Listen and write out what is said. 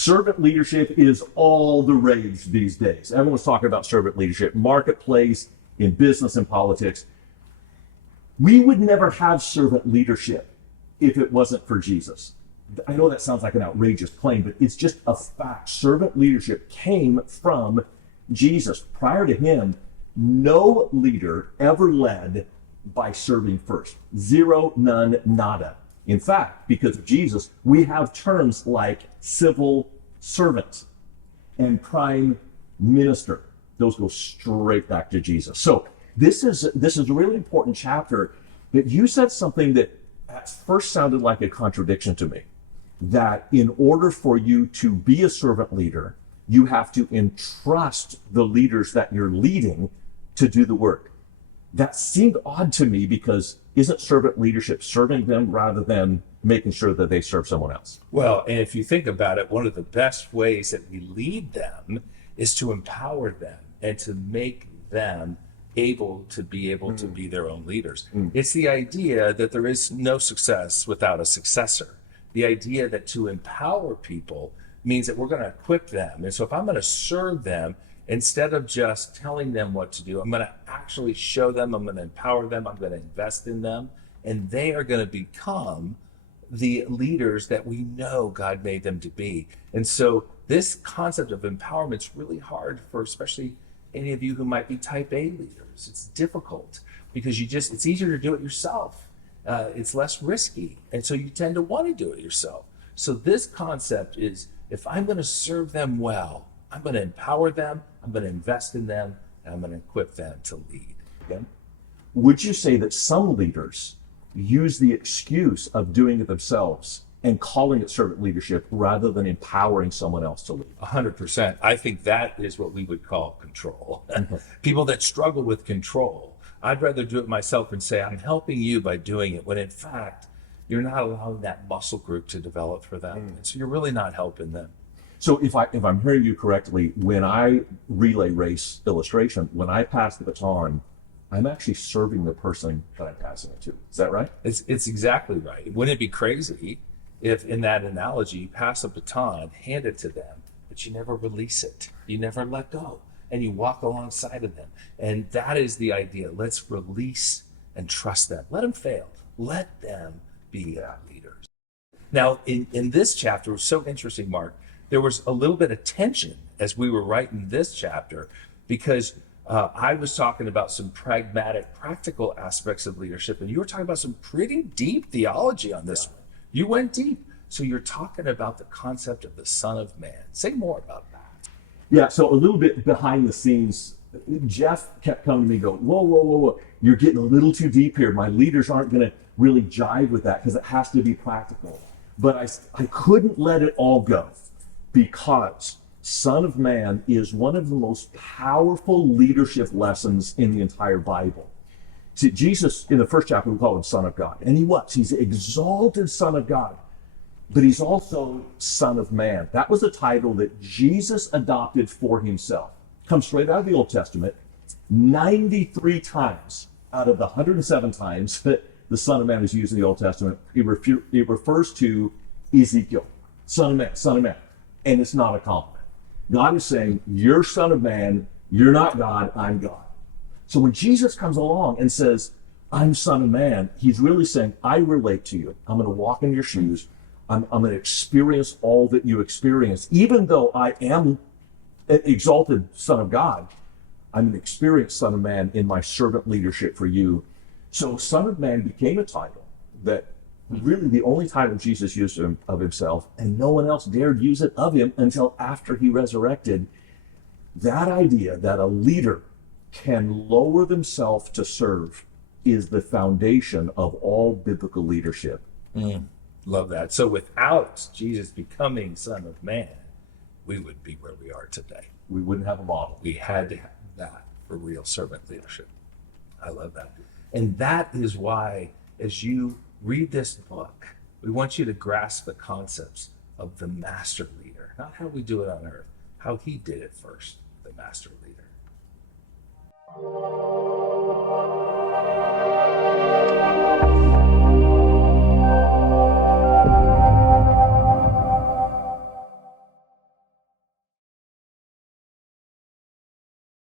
Servant leadership is all the rage these days. Everyone's talking about servant leadership, marketplace, in business and politics. We would never have servant leadership if it wasn't for Jesus. I know that sounds like an outrageous claim, but it's just a fact. Servant leadership came from Jesus. Prior to him, no leader ever led by serving first. Zero, none, nada. In fact, because of Jesus, we have terms like civil servant and prime minister. Those go straight back to Jesus. So this is a really important chapter. But you said something that at first sounded like a contradiction to me. That in order for you to be a servant leader, you have to entrust the leaders that you're leading to do the work. That seemed odd to me because isn't servant leadership serving them rather than making sure that they serve someone else? Well, and if you think about it, one of the best ways that we lead them is to empower them and to make them able to be their own leaders. It's the idea that there is no success without a successor. The idea that to empower people means that we're going to equip them. And so if I'm going to serve them, instead of just telling them what to do, I'm going to actually show them, I'm going to empower them, I'm going to invest in them, and they are going to become the leaders that we know God made them to be. And so this concept of empowerment is really hard for especially any of you who might be type A leaders. It's difficult because it's easier to do it yourself. It's less risky. And so you tend to want to do it yourself. So this concept is, if I'm going to serve them well, I'm going to empower them, I'm going to invest in them, and I'm going to equip them to lead. Okay. Would you say that some leaders use the excuse of doing it themselves and calling it servant leadership rather than empowering someone else to lead? 100%. I think that is what we would call control. People that struggle with control. I'd rather do it myself and say, I'm helping you by doing it, when in fact, you're not allowing that muscle group to develop for them. And so you're really not helping them. So if I'm hearing you correctly, when I relay race illustration, when I pass the baton, I'm actually serving the person that I'm passing it to. Is that right? It's exactly right. Wouldn't it be crazy if in that analogy, you pass a baton, hand it to them, but you never release it. You never let go. And you walk alongside of them. And that is the idea. Let's release and trust them. Let them fail. Let them be leaders. Now, in this chapter, it was so interesting, Mark, there was a little bit of tension as we were writing this chapter, because I was talking about some pragmatic, practical aspects of leadership, and you were talking about some pretty deep theology on this one. You went deep. So you're talking about the concept of the Son of Man. Say more about that. Yeah, so a little bit behind the scenes, Jeff kept coming to me and go, whoa. You're getting a little too deep here. My leaders aren't going to really jive with that because it has to be practical. But I couldn't let it all go, because Son of Man is one of the most powerful leadership lessons in the entire Bible. See, Jesus, in the first chapter, we call him Son of God. And he was. He's the exalted Son of God. But he's also Son of Man. That was a title that Jesus adopted for himself. Comes straight out of the Old Testament. 93 times out of the 107 times that the Son of Man is used in the Old Testament, it refers to Ezekiel. Son of Man, Son of Man. And it's not a compliment. God is saying, you're Son of Man, you're not God, I'm God. So when Jesus comes along and says, I'm Son of Man, he's really saying, I relate to you. I'm going to walk in your shoes. I'm going to experience all that you experience. Even though I am an exalted Son of God, I'm an experienced Son of Man in my servant leadership for you. So Son of Man became a title that really the only title Jesus used of himself, and no one else dared use it of him until after he resurrected. That idea that a leader can lower themselves to serve is the foundation of all biblical leadership. Love that. So without Jesus becoming Son of Man, we would be where we are today. We wouldn't have a model. We had to have that for real servant leadership. I love that. And that is why, as you read this book, we want you to grasp the concepts of the master leader, not how we do it on earth, how he did it first, the master leader.